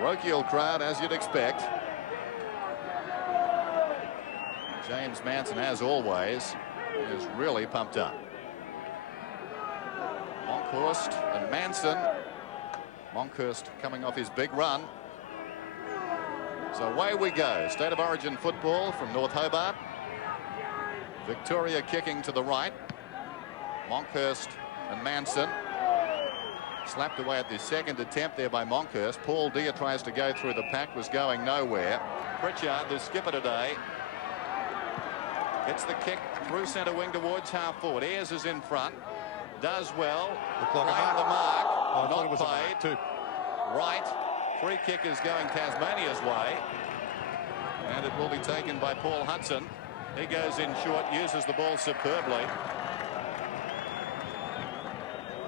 Parochial crowd, as you'd expect. James Manson, as always, is really pumped up. Monkhorst and Manson. Monkhorst coming off his big run. So away we go. State of Origin football from North Hobart. Victoria kicking to the right. Monkhorst and Manson. Slapped away at the second attempt there by Monkhorst. Paul Deere tries to go through the pack, was going nowhere. Pritchard, the skipper today, gets the kick through centre wing towards half forward. Ayres is in front. Does well. Playing the mark. Not paid. Too. Right. Free kick is going Tasmania's way. And it will be taken by Paul Hudson. He goes in short, uses the ball superbly.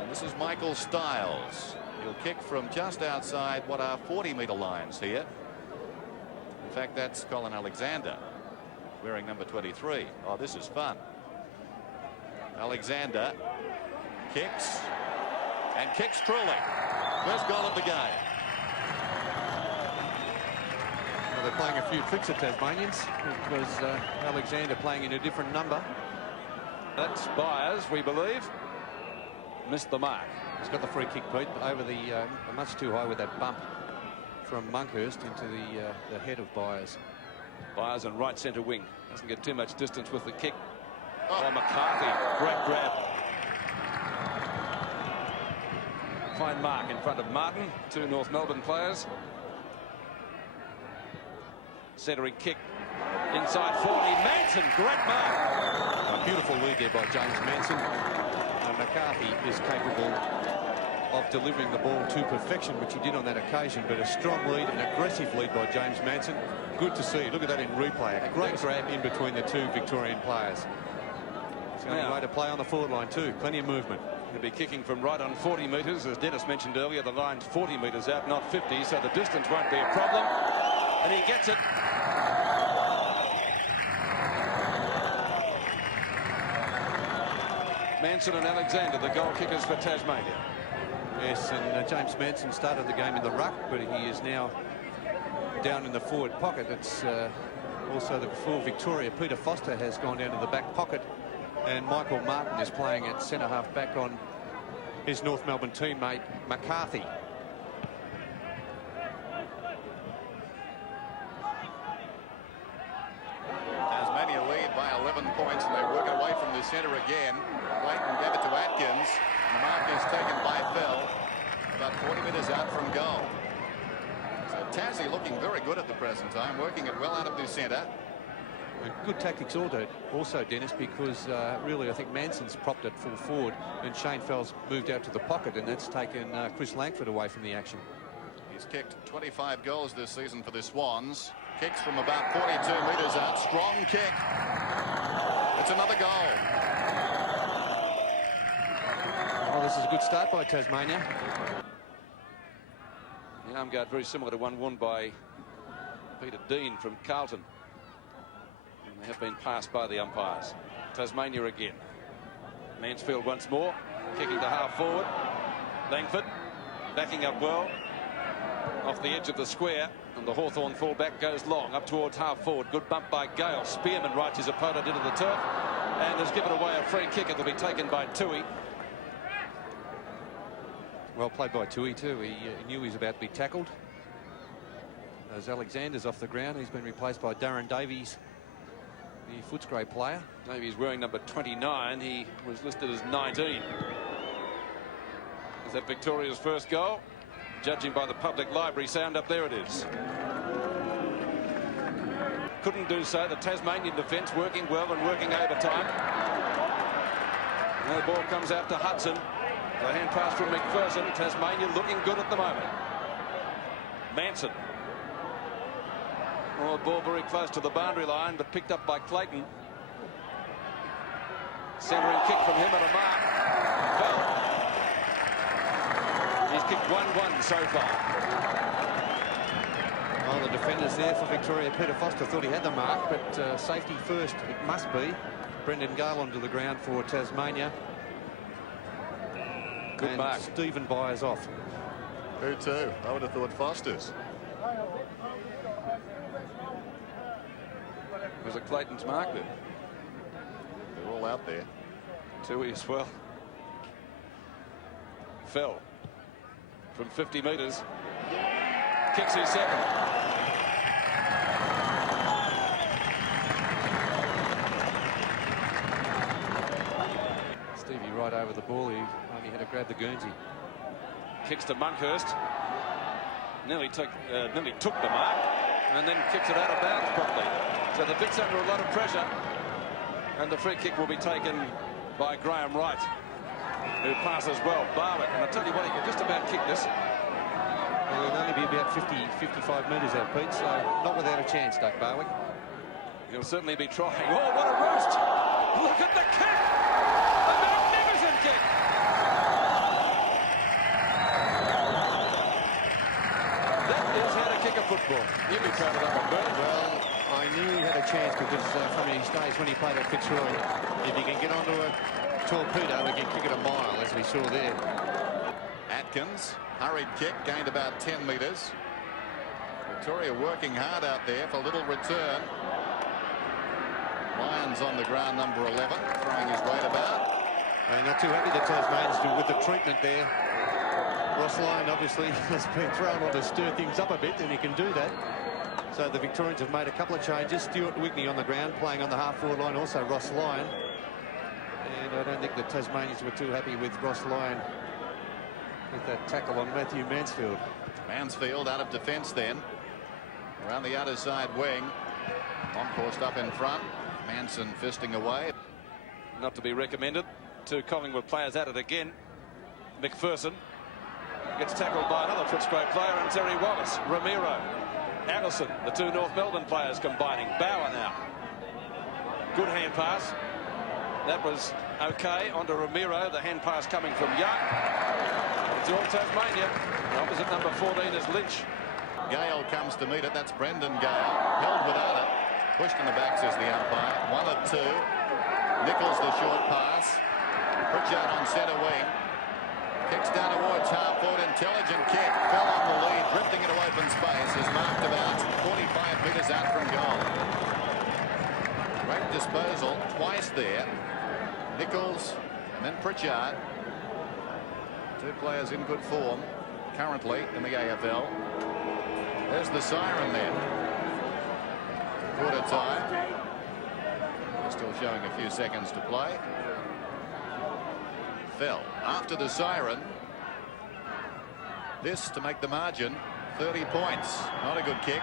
And this is Michael Stiles. He'll kick from just outside what are 40-metre lines here. In fact, that's Colin Alexander, wearing number 23. Oh, this is fun. Alexander kicks, and kicks truly. First goal of the game. Well, they're playing a few tricks at Tasmanians, because Alexander playing in a different number. That's Byers, we believe. Missed the mark. He's got the free kick, Pete, over the much too high with that bump from Monkhorst into the head of Byers. Byers on right centre wing. Doesn't get too much distance with the kick. Oh, McCarthy. Great grab. Fine mark in front of Martin. Two North Melbourne players. Centering kick. Inside 40. Manson. Great mark. A beautiful lead there by James Manson. McCarthy is capable of delivering the ball to perfection, which he did on that occasion, but a strong lead, an aggressive lead by James Manson. Good to see. Look at that in replay. A great grab in between the two Victorian players. It's the only way to play on the forward line too. Plenty of movement. He'll be kicking from right on 40 metres. As Dennis mentioned earlier, the line's 40 metres out, not 50, so the distance won't be a problem. And he gets it. Manson and Alexander, the goal kickers for Tasmania. Yes, and James Manson started the game in the ruck, but he is now down in the forward pocket. It's also the full Victoria. Peter Foster has gone down to the back pocket, and Michael Martin is playing at centre half back on his North Melbourne teammate McCarthy. Tasmania lead by 11 points, and they work it away from the centre again. Clayton gave it to Atkins. The mark is taken by Fell, about 40 metres out from goal. So Tassie looking very good at the present time, working it well out of the centre. Good tactics also, Dennis, because really I think Manson's propped it full forward, and Shane Fell's moved out to the pocket, and that's taken Chris Langford away from the action. He's kicked 25 goals this season for the Swans. Kicks from about 42 metres out. Strong kick. It's another goal. Oh, this is a good start by Tasmania. The arm guard very similar to one won by Peter Dean from Carlton. And they have been passed by the umpires. Tasmania again. Mansfield once more. Kicking to half forward. Langford backing up well. Off the edge of the square. And the Hawthorn fullback goes long up towards half forward. Good bump by Gale. Spearman rides his opponent into the turf and has given away a free kick. It'll be taken by Tui. Well played by Tui too. He knew he was about to be tackled. As Alexander's off the ground, he's been replaced by Darren Davies, the Footscray player. Davies wearing number 29. He was listed as 19. Is that Victoria's first goal? Judging by the public library sound up there, it is. Couldn't do so. The Tasmanian defence working well and working overtime. Now the ball comes out to Hudson. The hand pass from McPherson. Tasmania looking good at the moment. Manson. Oh, ball very close to the boundary line, but picked up by Clayton. Centering kick from him and a mark. Fell. He's kicked 1-1 so far. Well, the defenders there for Victoria. Peter Foster thought he had the mark, but safety first it must be. Brendan Gale onto the ground for Tasmania. Good and mark. Stephen Byers off. Who to? I would have thought Foster's. Was it Clayton's mark there? They're all out there. Tui as well. Fell from 50 metres. Kicks his second. Stevie right over the ball. He only had to grab the Guernsey. Kicks to Monkhurst. Nearly took the mark and then kicks it out of bounds properly. So the Vic's under a lot of pressure, and the free kick will be taken by Graham Wright, who passes well. Barwick, and I tell you what, he could just about kick this. Well, it'll only be about 55 metres out, Pete, so not without a chance, Doug Barwick. He'll certainly be trying. Oh, what a roost! Look at the kick! A magnificent kick! That is how to kick a football. You'd be proud of that one, Bert. Well, I knew he had a chance because from his days when he played at Fitzroy, if he can get onto a torpedo, he can kick it a mile, as we saw there. Atkins, hurried kick, gained about 10 metres. Victoria working hard out there for a little return. Lyons on the ground, number 11, throwing his weight about. And not too happy the Tasmanians do with the treatment there. Ross Lyon obviously has been thrown on to stir things up a bit, and he can do that. So the Victorians have made a couple of changes. Stuart Wigney on the ground, playing on the half-forward line, also Ross Lyon. And I don't think the Tasmanians were too happy with Ross Lyon with that tackle on Matthew Mansfield. Mansfield out of defence then. Around the outer side wing. Monkhorst up in front. Manson fisting away. Not to be recommended. Two Collingwood players at it again. McPherson gets tackled by another Footscray player, and Terry Wallace. Ramiro. Addison, the two North Melbourne players combining. Bauer now. Good hand pass. That was okay. Onto Ramiro. The hand pass coming from Young. It's all Tasmania. Opposite number 14 is Lynch. Gale comes to meet it. That's Brendan Gale. Held without it. Pushed in the back, says the umpire. 1 of 2. Nichols the short pass. Pritchard on centre wing. Kicks down towards half-forward. Intelligent kick. Fell on the lead. Drifting into open space. Is marked about 45 metres out from goal. Great disposal. Twice there. Nichols and then Pritchard. Two players in good form currently in the AFL. There's the siren there. Quarter time. We're still showing a few seconds to play. Fell after the siren. This to make the margin 30 points. Not a good kick.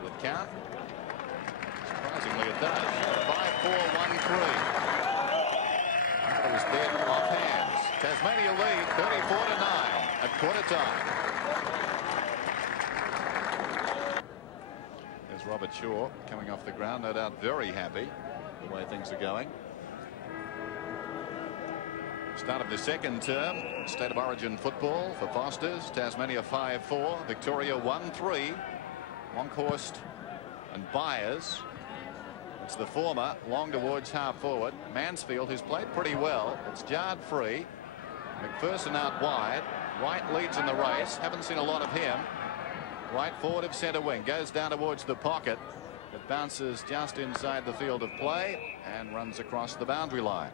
Will it count? Surprisingly it does. 5-4-1-3. It was dead off hands. Tasmania lead 34-9 at quarter time. There's Robert Shaw coming off the ground, no doubt very happy the way things are going. Start of the second term, State of Origin football for Foster's. Tasmania 5-4, Victoria 1-3. Monkhorst and Byers. It's the former, long towards half forward. Mansfield, who's played pretty well. It's jarred free. McPherson out wide. Wright leads in the race. Haven't seen a lot of him. Right forward of centre wing. Goes down towards the pocket. It bounces just inside the field of play and runs across the boundary line.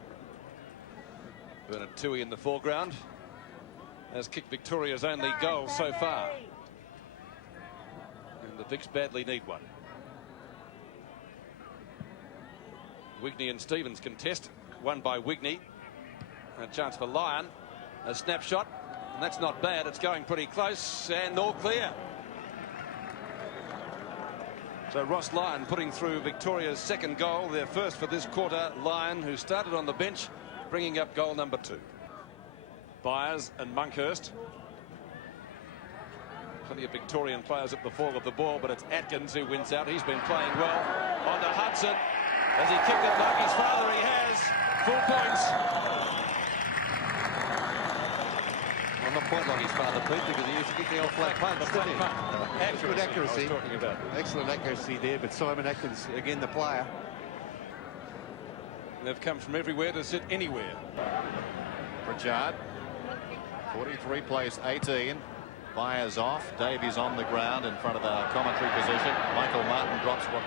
Bernard Tui in the foreground has kicked Victoria's only goal so far. And the Vics badly need one. Wigney and Stevens contest. Won by Wigney. A chance for Lyon. A snapshot. And that's not bad. It's going pretty close. And all clear. So Ross Lyon putting through Victoria's second goal. Their first for this quarter. Lyon, who started on the bench, bringing up goal number 2. Byers and Monkhurst. Plenty of Victorian players at the fall of the ball, but it's Atkins who wins out. He's been playing well. On to Hudson. Has he kicked it like his father? He has. Full points. Well, not quite like his father, Pete, because he used to kick the old flat punch, didn't he? Accuracy, Good accuracy. I was talking about. Excellent accuracy there, but Simon Atkins, again, the player. They've come from everywhere to sit anywhere. Pritchard, 43 plays 18. Fires off. Davies on the ground in front of our commentary position. Michael Martin drops what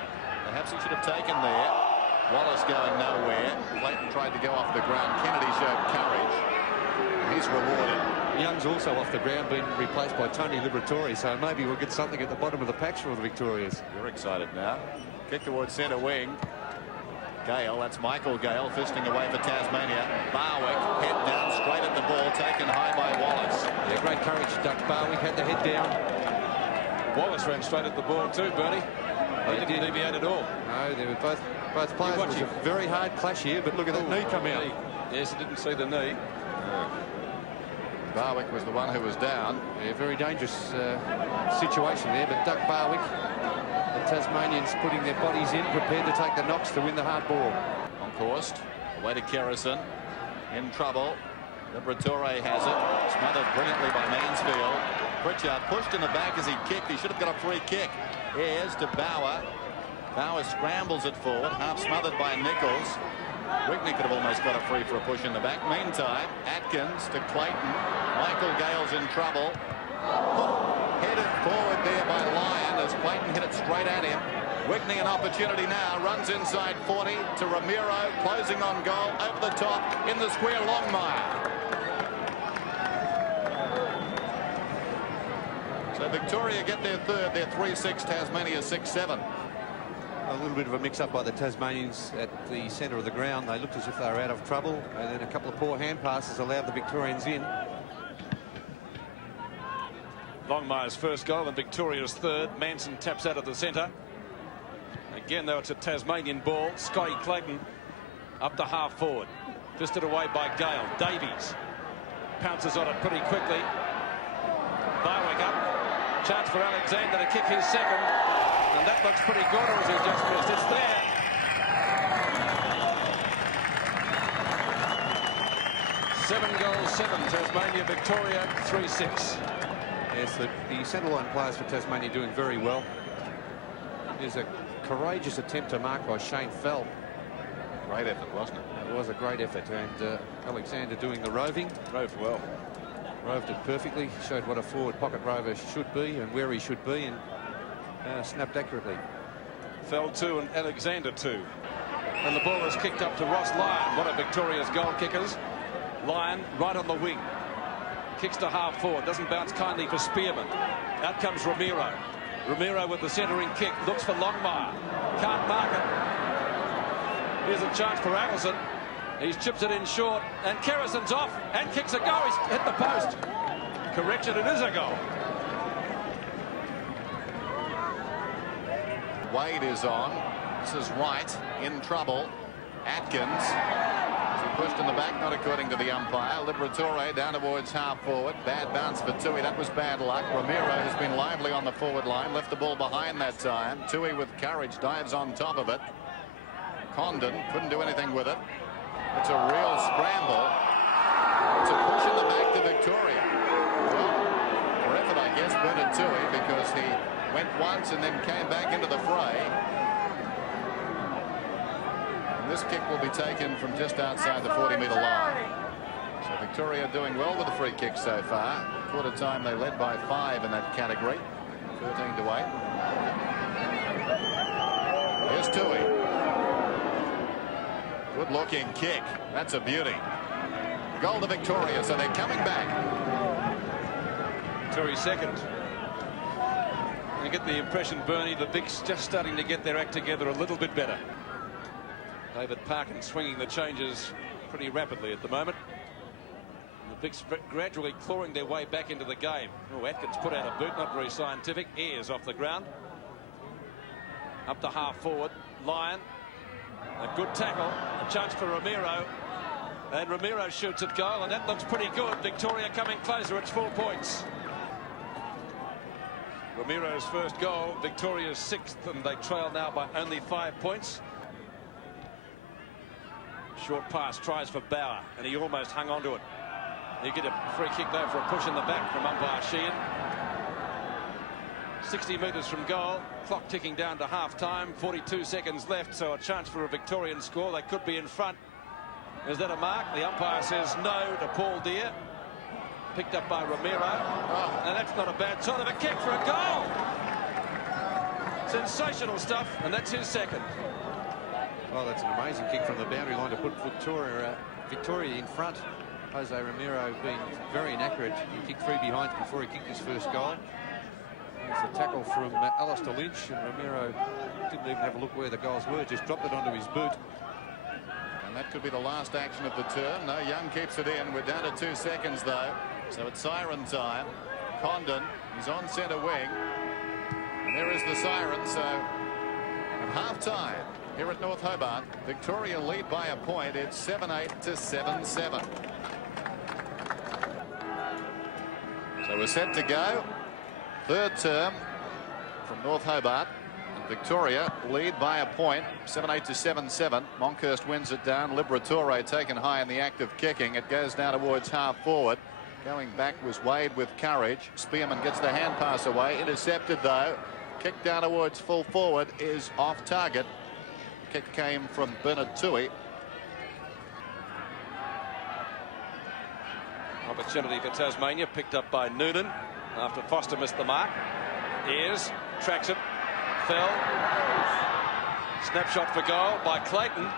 perhaps he should have taken there. Wallace going nowhere. Clayton tried to go off the ground. Kennedy showed courage. He's rewarded. Young's also off the ground, being replaced by Tony Liberatore, so maybe we'll get something at the bottom of the patch for the Victorias. You're excited now. Kick towards centre wing. Gale, that's Michael Gale fisting away for Tasmania. Barwick, head down straight at the ball, taken high by Wallace. Yeah, great courage, Duck Barwick, had the head down. Wallace ran straight at the ball too, Bernie. He didn't deviate at all. No, they were both players. It was a very hard clash here, but look at that knee come out. Yes, he didn't see the knee. Barwick was the one who was down. Yeah, very dangerous situation there, but Duck Barwick, the Tasmanians putting their bodies in, prepared to take the knocks to win the hard ball. On course, away to Kerrison, in trouble. Liberatore has it, smothered brilliantly by Mansfield. Pritchard pushed in the back as he kicked. He should have got a free kick. Ayres to Bauer. Bauer scrambles it forward, half smothered by Nichols. Wigney could have almost got a free for a push in the back. Meantime, Atkins to Clayton. Michael Gale's in trouble. Headed forward there by Lyon as Clayton hit it straight at him. Wigney an opportunity now. Runs inside 40 to Ramiro. Closing on goal. Over the top. In the square, Longmire. So Victoria get their third. They're 3-6. Tasmania 6-7. A little bit of a mix-up by the Tasmanians at the centre of the ground. They looked as if they were out of trouble, and then a couple of poor hand passes allowed the Victorians in. Longmire's first goal and Victoria's third. Manson taps out of the centre. Again, though, it's a Tasmanian ball. Scotty Clayton up to half forward. Fisted away by Gale. Davies pounces on it pretty quickly. Barwick up. Chance for Alexander to kick his second. And that looks pretty good, or has he just missed? It's there. Seven goals, 7. Tasmania, Victoria, 3-6. Yes, the centre line players for Tasmania doing very well. There's a courageous attempt to mark by Shane Fell. Great effort, wasn't it? It was a great effort, and Alexander doing the roving. Rove well. Roved it perfectly, showed what a forward pocket rover should be and where he should be, and snapped accurately. Fell 2 and Alexander 2. And the ball is kicked up to Ross Lyon, one of Victoria's goal kickers. Lyon right on the wing. Kicks to half forward, doesn't bounce kindly for Spearman. Out comes Ramiro. Ramiro with the centering kick, looks for Longmire. Can't mark it. Here's a chance for Adelson. He's chipped it in short, and Kerrison's off and kicks a goal. He's hit the post. Correction, it is a goal. Wade is on. This is Wright in trouble. Atkins. He pushed in the back, not according to the umpire. Liberatore down towards half forward. Bad bounce for Tui. That was bad luck. Ramiro has been lively on the forward line. Left the ball behind that time. Tui with courage dives on top of it. Condon couldn't do anything with it. It's a real scramble. It's a push in the back to Victoria. Well, for effort, I guess, Bernard Tui, because he went once and then came back into the fray. And this kick will be taken from just outside the 40-metre line. So Victoria doing well with the free kick so far. Quarter time they led by 5 in that category. 13-8. Here's Tui. Good looking kick. That's a beauty. Goal to Victoria, so they're coming back. Tui second. You get the impression, Bernie, the Vic's just starting to get their act together a little bit better. David Parkin swinging the changes pretty rapidly at the moment. The Vic's gradually clawing their way back into the game. Oh, Atkins put out a boot, not very scientific. Ayres off the ground. Up to half forward. Lyon. A good tackle. A chance for Ramiro. And Ramiro shoots at goal, and that looks pretty good. Victoria coming closer. It's 4 points. Ramiro's first goal, Victoria's 6th, and they trail now by only 5 points. Short pass, tries for Bauer, and he almost hung on to it. You get a free kick though for a push in the back from umpire Sheehan. 60 metres from goal, clock ticking down to half-time, 42 seconds left, so a chance for a Victorian score. They could be in front. Is that a mark? The umpire says no to Paul Deere. Picked up by Romero. Oh. And that's not a bad sort of a kick for a goal. Sensational stuff, and that's his second. Well, that's an amazing kick from the boundary line to put Victoria in front. Jose Romero being very inaccurate. He kicked 3 behinds before he kicked his first goal. There's a tackle from Alistair Lynch, and Romero didn't even have a look where the goals were, just dropped it onto his boot. And that could be the last action of the term. No, Young keeps it in. We're down to 2 seconds, though. So it's siren time. Condon, he's on centre wing. And there is the siren. So at half-time here at North Hobart, Victoria lead by a point. It's 7-8 to 7-7. So we're set to go. Third term from North Hobart. Victoria lead by a point, 7-8 to 7-7. Monkhurst wins it down. Liberatore taken high in the act of kicking. It goes down towards half forward. Going back was Wade with courage. Spearman gets the hand pass away. Intercepted though. Kick down towards full forward is off target. Kick came from Bernard Tui. Opportunity for Tasmania, picked up by Noonan after Foster missed the mark. Ayres tracks it. Fell. Snapshot for goal by Clayton. And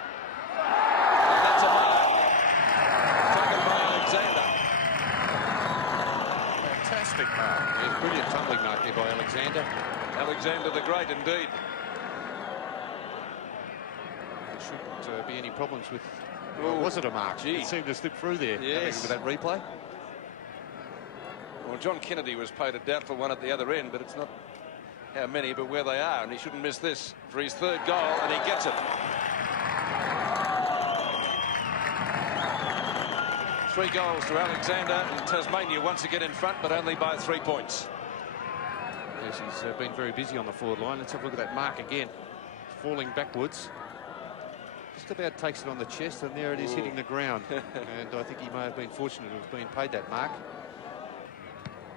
that's a mark. Taken by Alexander. Fantastic mark. There's a brilliant tumbling mark there by Alexander. Alexander the Great, indeed. There shouldn't be any problems with... Well, was it a mark? Gee. It seemed to slip through there. Yes. With that replay. Well, John Kennedy was paid a doubtful one at the other end, but it's not how many, but where they are, and he shouldn't miss this for his third goal, and he gets it. 3 goals to Alexander, and Tasmania once again in front, but only by 3 points. Yes, he's been very busy on the forward line. Let's have a look at that mark again. Falling backwards. Just about takes it on the chest, and there it is. Ooh. Hitting the ground. And I think he may have been fortunate to have been paid that mark.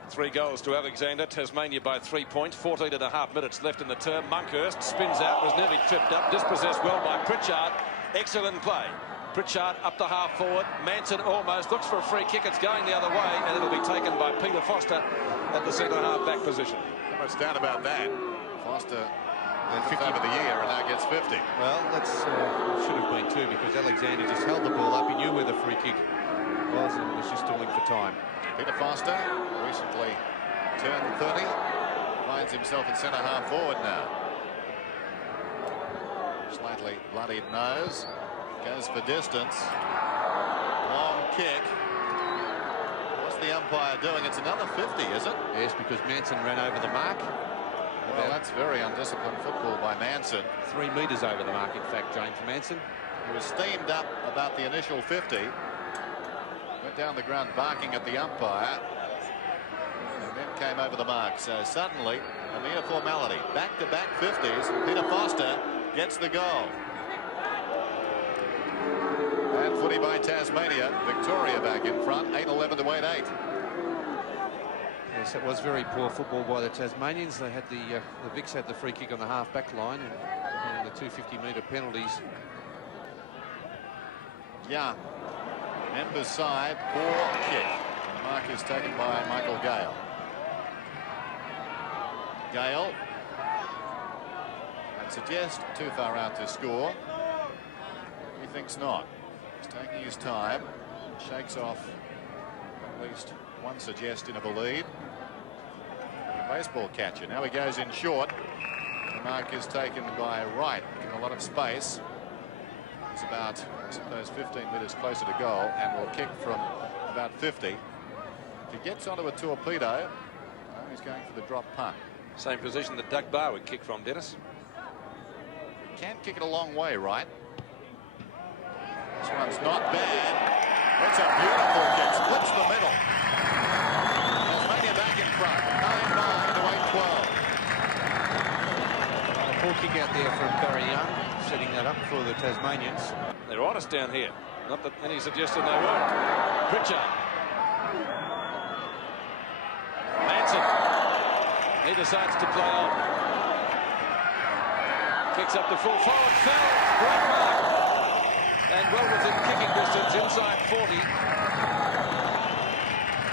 3 goals to Alexander. Tasmania by 3 points. 14.5 minutes left in the term. Monkhurst spins out, was nearly tripped up. Dispossessed well by Pritchard. Excellent play. Pritchard up the half forward. Manson almost looks for a free kick. It's going the other way, and it'll be taken by Peter Foster at the centre half back position. Not much doubt about that. Foster took over the year and now gets 50. Well, that's should have been too, because Alexander just held the ball up. He knew where the free kick was and was just stalling for time. Peter Foster, recently turned 30, finds himself at centre half forward now. Slightly bloodied nose, goes for distance. Long kick. What's the umpire doing? It's another 50, is it? Yes, because Manson ran over the mark. Well, that's very undisciplined football by Manson. 3 metres over the mark, in fact, James Manson. He was steamed up about the initial 50. Went down the ground barking at the umpire. And then came over the mark. So suddenly, a mere formality. Back-to-back 50s. Peter Foster gets the goal. And footy by Tasmania. Victoria back in front. 8-11 to 8-8. Yes, it was very poor football by the Tasmanians. They had the Vics had the free kick on the half-back line and the 2 50-metre penalties. Yeah. Members side, poor kick. The mark is taken by Michael Gale. Gale. I'd suggest too far out to score. He thinks not. He's taking his time. Shakes off at least one suggestion of a lead. A baseball catcher. Now he goes in short. The mark is taken by Wright in a lot of space. He's about, I suppose, 15 metres closer to goal and will kick from about 50. If he gets onto a torpedo, well, he's going for the drop punt. Same position that Doug Barr would kick from, Dennis. Can't kick it a long way, right? This one's not bad. That's a beautiful kick. Splits the middle. Tasmania back in front. 9-9 to 8-12. A poor kick out there from Barry Young, setting that up for the Tasmanians. They're honest down here. Not that any suggestion they weren't. Pritchard. Manson. He decides to play on. Kicks up the full forward. Fell. Great mark. And well within kicking distance inside 40.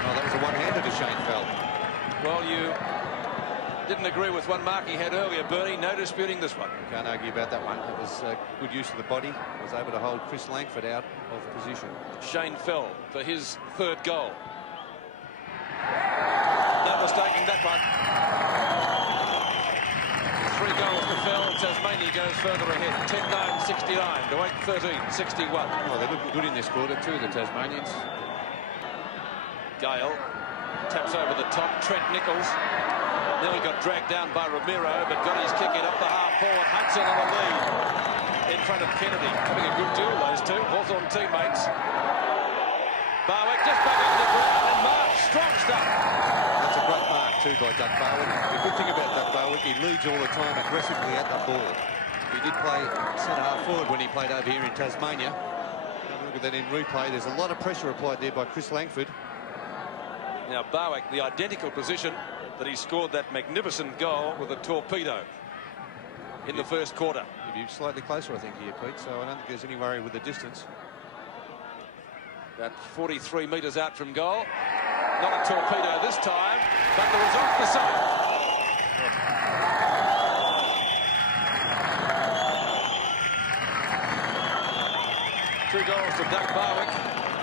Oh, that was a a one-hander to Shane Fell. Well, you didn't agree with one mark he had earlier, Bernie. No disputing this one. Can't argue about that one. It was good use of the body. Was able to hold Chris Langford out of position. Shane Fell for his third goal. No mistaking that one. 3 goals to Fell. Tasmania goes further ahead. 10-9, 69 to 8-13, 61. Well, they're looking good in this quarter too, the Tasmanians. Gale taps over the top. Trent Nichols nearly got dragged down by Romero, but got his kick in up the half forward. Hudson on the lead in front of Kennedy. Having a good duel, those two. Hawthorn teammates. Barwick just back into the ground and Mark. Strong stuff. That's a great mark too by Doug Barwick. The good thing about Doug Barwick, he leads all the time aggressively at the ball. He did play centre half forward when he played over here in Tasmania. Have a look at that in replay. There's a lot of pressure applied there by Chris Langford. Now Barwick, the identical position that he scored that magnificent goal with a torpedo in the first quarter. He'd be slightly closer, I think, here, Pete, so I don't think there's any worry with the distance. About 43 metres out from goal. Not a torpedo this time, but the result the same. 2 goals to Doug Barwick.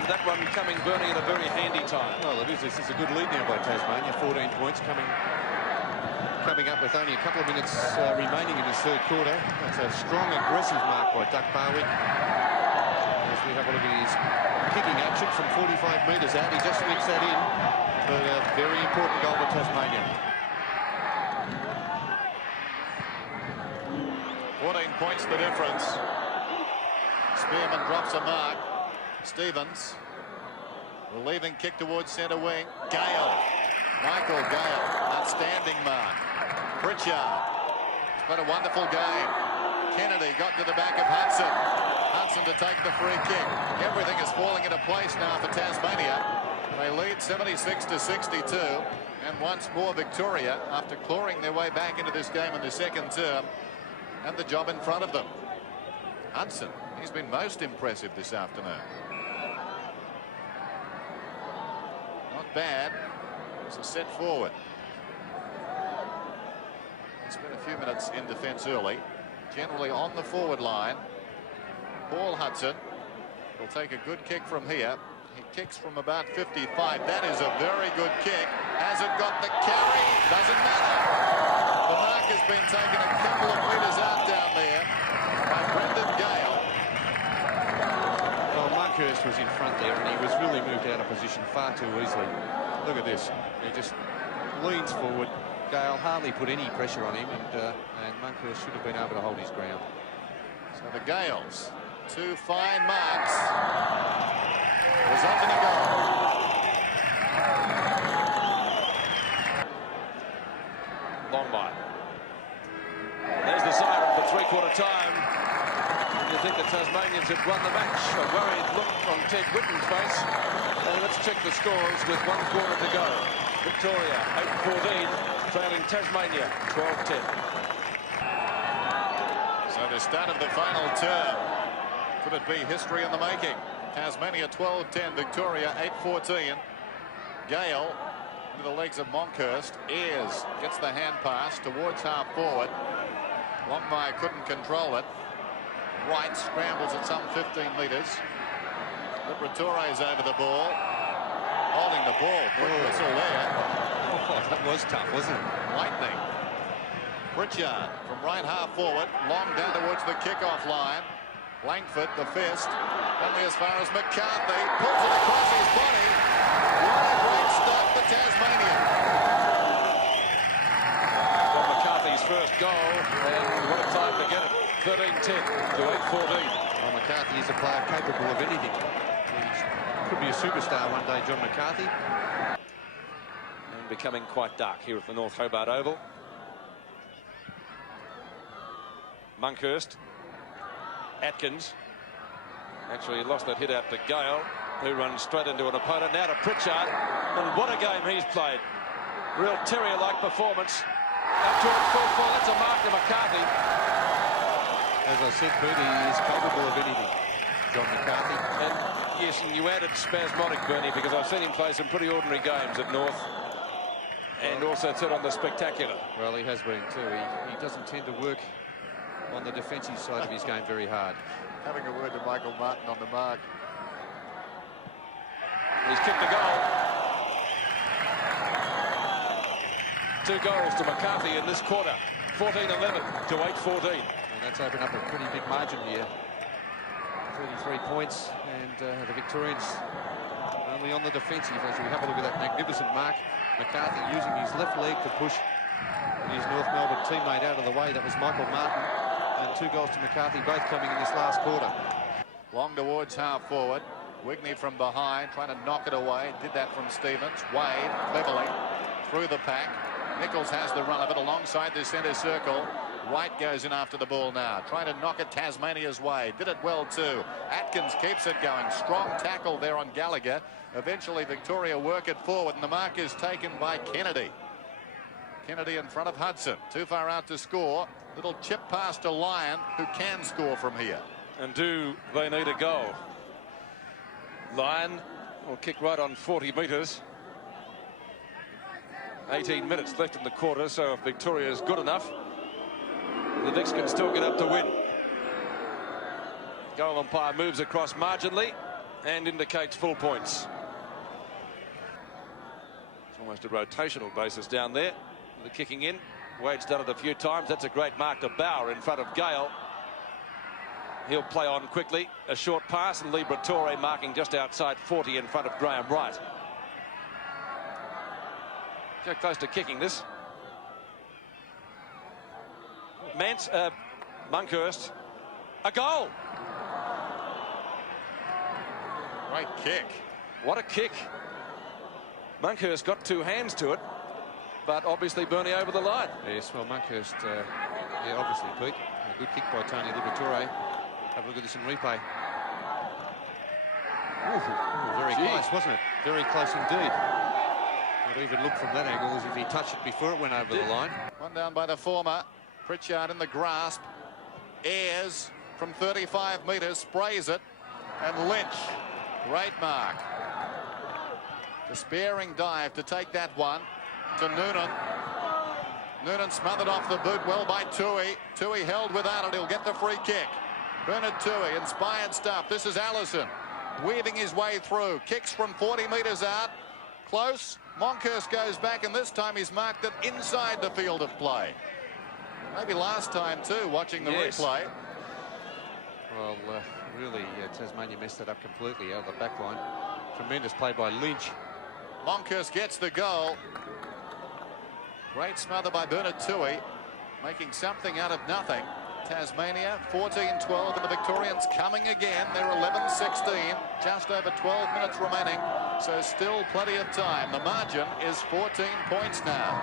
That one coming, Bernie, at a very handy time. Well, it is. This is a good lead now by Tasmania. 14 points coming up with only a couple of minutes remaining in this third quarter. That's a strong, aggressive mark by Doug Barwick. As we have a look at his kicking action from 45 metres out, he just sneaks that in. But a very important goal for Tasmania. 14 points the difference. Spearman drops a mark. Stevens, relieving kick towards centre wing. Gale, Michael Gale, outstanding mark. Pritchard, it's been a wonderful game. Kennedy got to the back of Hudson. Hudson to take the free kick. Everything is falling into place now for Tasmania. They lead 76-62, and once more Victoria, after clawing their way back into this game in the second term, and the job in front of them. Hudson, he's been most impressive this afternoon. Not bad. It's a set forward. He spent a few minutes in defence early. Generally on the forward line. Paul Hudson will take a good kick from here. He kicks from about 55. That is a very good kick. Has it got the carry? Doesn't matter. The mark has been taken a couple of metres out down there by Brendan Gale. Well, Monkhurst was in front there, and he was really moved out of position far too easily. Look at this. He just leans forward. Gale hardly put any pressure on him, and Monkhurst should have been able to hold his ground. So the Gales, 2 fine marks. Result in a goal. Longmire. There's the siren for three-quarter time. You think the Tasmanians have won the match? A worried look on Ted Whitten's face. And let's check the scores with 1 quarter to go. Victoria 8-14, trailing Tasmania 12-10. So the start of the final term. Could it be history in the making? Tasmania 12-10, Victoria 8-14. Gale into the legs of Monkhurst. Ayres gets the hand pass towards half forward. Longmire couldn't control it. Wright scrambles at some 15 metres. Liberatore's over the ball. Holding the ball. Quick whistle there. Oh, that was tough, wasn't it? Lightning. Pritchard from right half forward. Long down towards the kickoff line. Langford, the fist. Only as far as McCarthy. Pulls it across his body. What a great start for Tasmania. Well, McCarthy's first goal, and what a time to get it. 13-10 to 8-14. Well, McCarthy is a player capable of anything. He could be a superstar one day, John McCarthy. And becoming quite dark here at the North Hobart Oval. Monkhurst. Atkins. Actually lost that hit out to Gale, who runs straight into an opponent. Now to Pritchard. And what a game he's played. Real terrier-like performance. Up to it, 4-4. That's a mark to McCarthy. As I said, Pete, he is capable of anything, John McCarthy. And Yes, and you added spasmodic, Bernie, because I've seen him play some pretty ordinary games at North. And also sit on the spectacular. Well, he has been too. He doesn't tend to work on the defensive side of his game very hard. Having a word to Michael Martin on the mark. He's kicked a goal. 2 goals to McCarthy in this quarter. 14-11 to 8-14. And that's opened up a pretty big margin here. 33 points, and the Victorians only on the defensive. As we have a look at that magnificent mark, McCarthy using his left leg to push his North Melbourne teammate out of the way. That was Michael Martin, and 2 goals to McCarthy, both coming in this last quarter. Long towards half forward. Wigney from behind, trying to knock it away. Did that from Stevens. Wade, cleverly, through the pack. Nichols has the run of it alongside the centre circle. Wright goes in after the ball now, trying to knock it Tasmania's way. Did it well too. Atkins keeps it going. Strong tackle there on Gallagher. Eventually Victoria work it forward, and the mark is taken by Kennedy. Kennedy in front of Hudson. Too far out to score. Little chip pass to Lyon, who can score from here. And do they need a goal? Lyon will kick right on 40 metres. 18 minutes left in the quarter, so if Victoria is good enough, the Vicks can still get up to win. Goal umpire moves across marginally and indicates full points. It's almost a rotational basis down there. The kicking in. Wade's done it a few times. That's a great mark to Bauer in front of Gale. He'll play on quickly. A short pass, and Liberatore marking just outside 40 in front of Graham Wright. Go close to kicking this. Monkhurst, a goal. Great kick. What a kick. Monkhurst got 2 hands to it, but obviously Bernie over the line. Yes, well, Monkhurst, yeah, obviously, Pete. A good kick by Tony Liberatore. Have a look at this in replay. Ooh, very close, wasn't it? Very close indeed. Not even look from that angle as if he touched it before it went over the line. One down by the former. Pritchard in the grasp. Ayres from 35 metres sprays it. And Lynch. Great mark. Despairing dive to take that one to Noonan. Noonan smothered off the boot well by Tui. Tui held without it. He'll get the free kick. Bernard Tui, inspired stuff. This is Allison weaving his way through. Kicks from 40 metres out. Close. Monkhurst goes back, and this time he's marked it inside the field of play. Maybe last time too, watching the replay. Well, really, Tasmania messed that up completely out of the back line. Tremendous play by Lynch. Monkhurst gets the goal. Great smother by Bernard Tui, making something out of nothing. Tasmania 14-12, and the Victorians coming again. They're 11-16, just over 12 minutes remaining, so still plenty of time. The margin is 14 points now.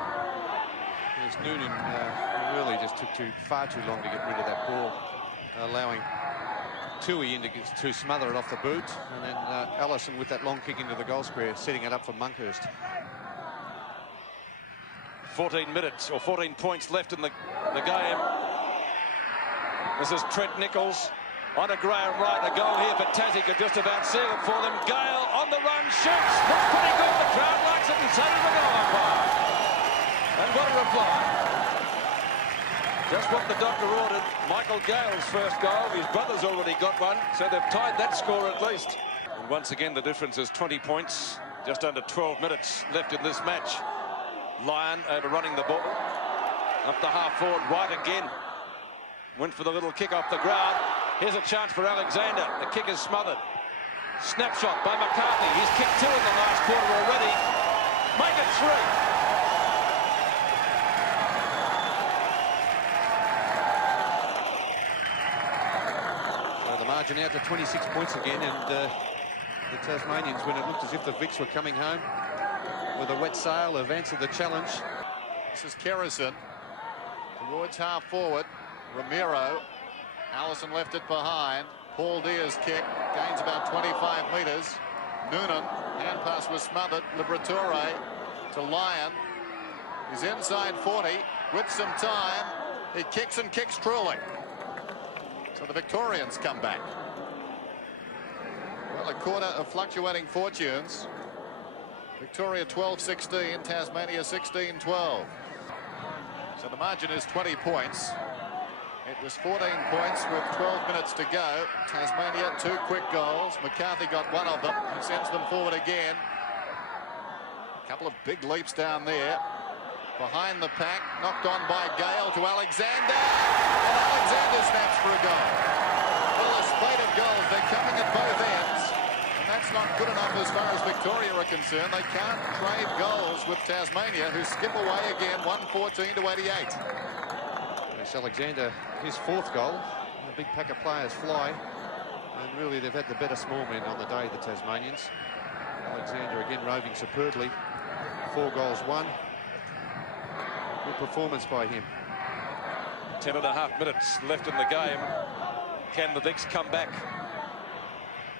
Yes, Noonan really just took far too long to get rid of that ball, allowing Tui in to smother it off the boot, and then Allison with that long kick into the goal square, setting it up for Monkhurst. 14 minutes or 14 points left in the game. This is Trent Nichols on a Graham Wright. A goal here for Tassie could just about seal it for them. Gale on the run, shoots. Looks pretty good. The crowd likes it, and so does the goal umpire. And what a reply. Just what the doctor ordered. Michael Gale's first goal. His brother's already got one, so they've tied that score at least. And once again, the difference is 20 points. Just under 12 minutes left in this match. Lyon overrunning the ball. Up the half forward, White again. Went for the little kick off the ground. Here's a chance for Alexander. The kick is smothered. Snapshot by McCarthy. He's kicked 2 in the last quarter already. Make it 3. So the margin out to 26 points again, and the Tasmanians, when it looked as if the Vicks were coming home with a wet sail, have answered the challenge. This is Kerrison towards half forward. Ramiro. Allison left it behind. Paul Deer's kick gains about 25 metres. Noonan, hand pass was smothered. Liberatore to Lyon. He's inside 40 with some time. He kicks and kicks truly. So the Victorians come back. Well, a quarter of fluctuating fortunes. Victoria 12-16, Tasmania 16-12. So the margin is 20 points. It was 14 points with 12 minutes to go. Tasmania, 2 quick goals. McCarthy got one of them. He sends them forward again. A couple of big leaps down there. Behind the pack, knocked on by Gale to Alexander. And Alexander snaps for a goal. Well, a spate of goals. They're coming at both ends. And that's not good enough as far as Victoria are concerned. They can't trade goals with Tasmania, who skip away again, 114 to 88. Yes, Alexander, his 4th goal. A big pack of players fly. And really, they've had the better small men on the day, the Tasmanians. Alexander again roving superbly. 4 goals, 1. Good performance by him. 10.5 minutes left in the game. Can the Vicks come back?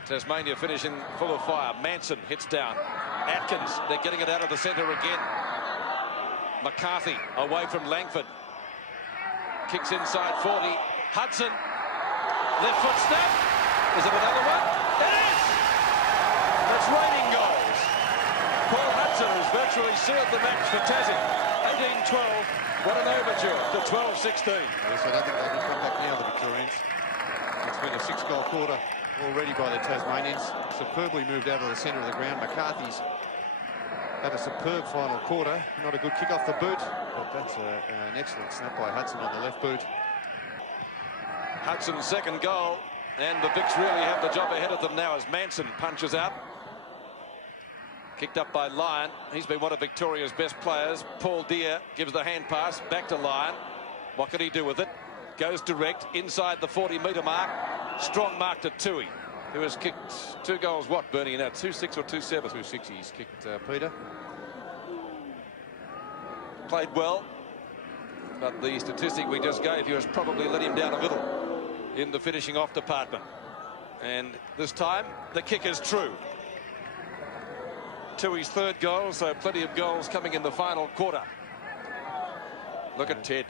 Tasmania finishing full of fire. Manson hits down. Atkins, they're getting it out of the centre again. McCarthy away from Langford. Kicks inside 40. Hudson. Left foot snap. Is it another one? It is! That's raining goals. Paul Hudson has virtually sealed the match for Tassie. 18-12. What an overture to 12-16. Yes, I don't think they can come back now, the Victorians. It's been a 6-goal quarter already by the Tasmanians. Superbly moved out of the centre of the ground. McCarthy's had a superb final quarter. Not a good kick off the boot, but that's an excellent snap by Hudson on the left boot. Hudson's 2nd goal, and the Vicks really have the job ahead of them now as Manson punches out. Kicked up by Lyon. He's been one of Victoria's best players. Paul Deere gives the hand pass back to Lyon. What can he do with it? Goes direct inside the 40-metre mark. Strong mark to Tui, who has kicked 2 goals. What, Bernie? Now 2-6 or 2-7? 2-6 he's kicked, Peter. Played well, but the statistic we just gave you has probably let him down a little in the finishing off department. And this time, the kick is true. Tui's 3rd goal, so plenty of goals coming in the final quarter. Look at Ted.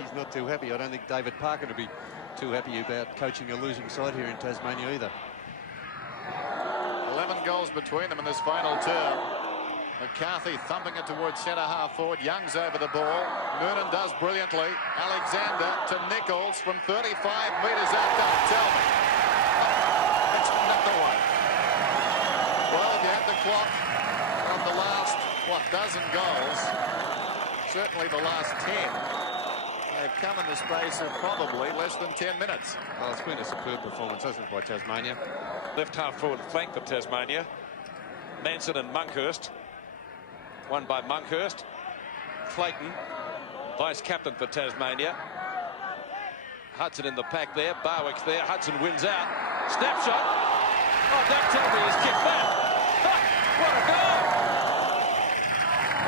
He's not too happy. I don't think David Parker would be too happy about coaching a losing side here in Tasmania either. 11 goals between them in this final term. McCarthy thumping it towards centre-half forward. Young's over the ball. Noonan does brilliantly. Alexander to Nichols from 35 metres out. Don't tell me. It's another one. Well, if you had the clock on the last, dozen goals, certainly the last 10, they've come in the space of probably less than 10 minutes. Well, it's been a superb performance, hasn't it, by Tasmania? Left half forward flank for Tasmania. Manson and Monkhurst. Won by Monkhurst. Clayton, vice captain for Tasmania. Hudson in the pack there. Barwick's there. Hudson wins out. Snapshot. Oh, don't tell me he's kicked that. Ha, what a goal!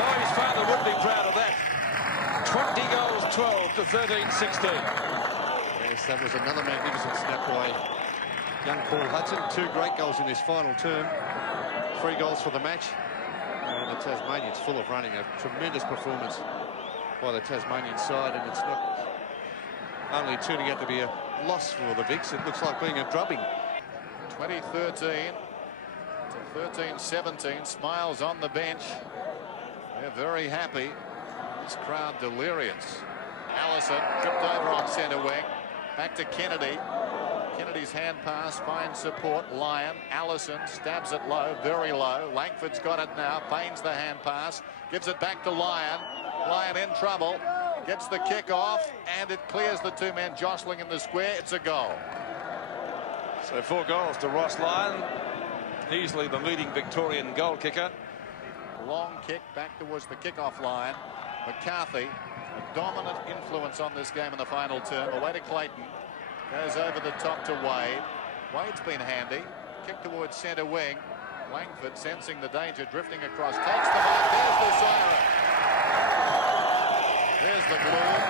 Oh, his father would be proud of that. 20 goals, 12 to 13-16. Yes, that was another magnificent snap by young Paul Hudson. 2 great goals in this final term. 3 goals for the match. And the Tasmanians full of running. A tremendous performance by the Tasmanian side, and it's not only turning out to be a loss for the Vicks, it looks like being a drubbing. 2013 to 13-17. Smiles on the bench. They're very happy. This crowd delirious. Allison tripped over on centre wing. Back to Kennedy. Kennedy's hand pass finds support. Lyon. Allison stabs it low, very low. Langford's got it now. Feigns the hand pass. Gives it back to Lyon. Lyon in trouble. Gets the kick off, and it clears the 2 men jostling in the square. It's a goal. So 4 goals to Ross Lyon. Easily the leading Victorian goal kicker. Long kick back towards the kickoff line. McCarthy, a dominant influence on this game in the final term. Away to Clayton. Goes over the top to Wade. Wade's been handy. Kick towards centre wing. Langford, sensing the danger, drifting across. Takes the mark. There's the siren. There's the gloom.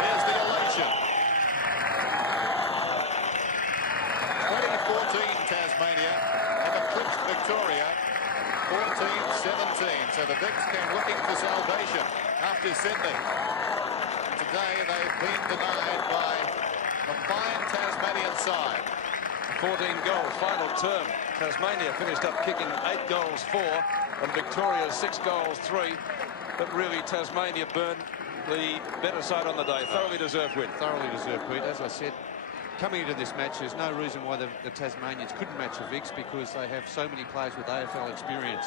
There's the elation. 2014 Tasmania have eclipsed Victoria 14-17. So the Vicks came looking for salvation after Sydney. Today they've been denied by a fine Tasmanian side. 14 goals, final term. Tasmania finished up kicking 8 goals 4 and Victoria 6 goals 3. But really, Tasmania burned the better side on the day. Thoroughly deserved win. Thoroughly deserved, Pete. As I said, coming into this match, there's no reason why the Tasmanians couldn't match the Vicks, because they have so many players with AFL experience.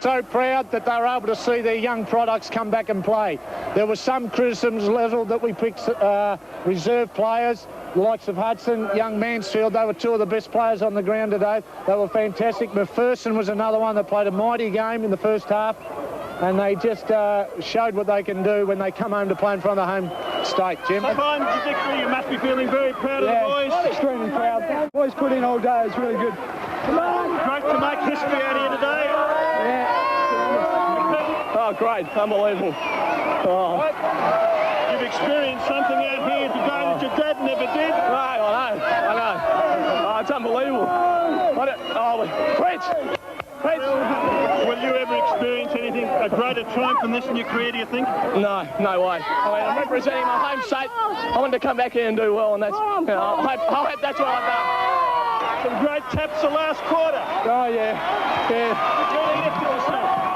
So proud that they were able to see their young products come back and play. There was some criticisms levelled that we picked reserve players, the likes of Hudson, young Mansfield. They were two of the best players on the ground today. They were fantastic. McPherson was another one that played a mighty game in the first half, and they just showed what they can do when they come home to play in front of the home state. Jim? Behind the victory, you must be feeling very proud of the boys. Extremely proud. The boys put in all day. It's really good. Come on. Great to make history out here today. Yeah. Oh, great. Unbelievable. Oh. You've experienced something out here today that your dad never did. I know. Oh, it's unbelievable. Preach. Will you ever experience anything, a greater triumph than this in your career, do you think? No way. I mean, I'm representing my home state. I wanted to come back here and do well, and that's, I hope that's what I've done. Some great taps the last quarter. Oh, yeah.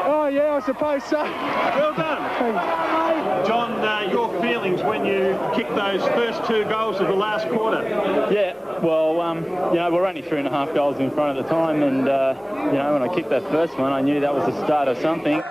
Oh, yeah, I suppose so. Well done. John, your feelings when you kicked those first 2 goals of the last quarter? Yeah, well, we're only 3.5 goals in front at the time, and, when I kicked that first one, I knew that was the start of something.